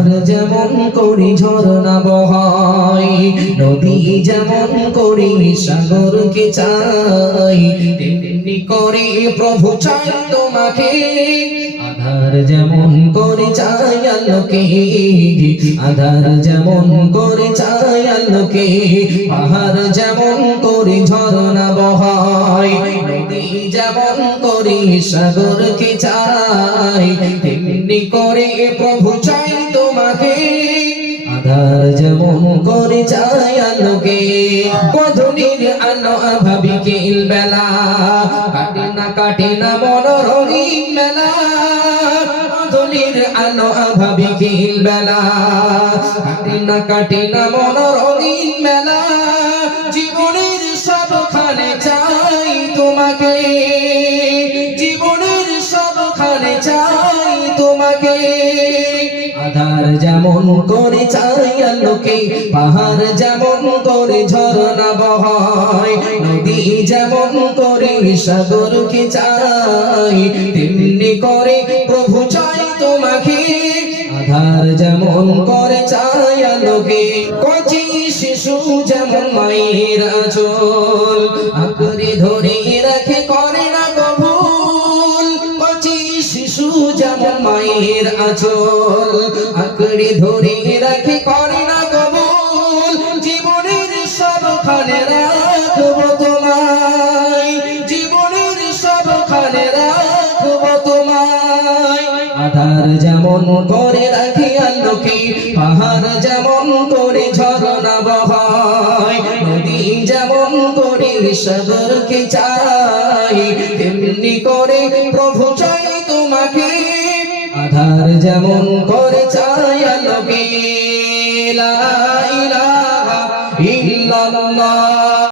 আধার যেমন করি ঝরনা বহাই, নদী যেমন করি সাগরকে চাই, তেমনি করে প্রভু চাই তোমাকে। আধার যেমন করে চাই আলোকে, আধার যেমন করে চাই আলোকে, পাহাড় যেমন করে ঝরনা বহাই, নদী যেমন করে সাগরকে চাই, তেমনি করে প্রভু চাই তোমাকে। আধার যেমন করে চাই আলোকে, কদনির আলো ভাবিকেল বেলা, কাটে না মন রঙিন মেলা। কদনির আলো ভাবিকেল বেলা, কাটে না মন রঙিন মেলা। জীবনের সবখানে চাই তোমাকে, জীবনের সবখানে চাই তোমাকে। আধার যেমন করে চাই আলোকে, পাহাড় যেমন করে ঝরনা বহাই, নদী যেমন করে সাগরকে চাই, তেমনি করে প্রভু চাই তোমাকে। আধার যেমন করে চাই আলোকে, কচি শিশু যেমন মায়ের আঁচল আঁকড়ে ধরে রাখে করে না কবুল। কচি শিশু যেমন মায়ের আঁচল আঁকড়ে ধরে রাখে করে না কবুল। জীবনের সবখানে রাখবো তোমায়, জীবনের সবখানে রাখবো তোমায়। আধার যেমন করে রাখি আলোকে, পাহাড় যেমন করে ঝরনা বহাই, নদী যেমন করে সাগরকে চাই, তেমনি করে প্রভু চাই তোমাকে। আধার যেমন করে চাই আলোকে, লা ইলাহা ইল্লাল্লাহ।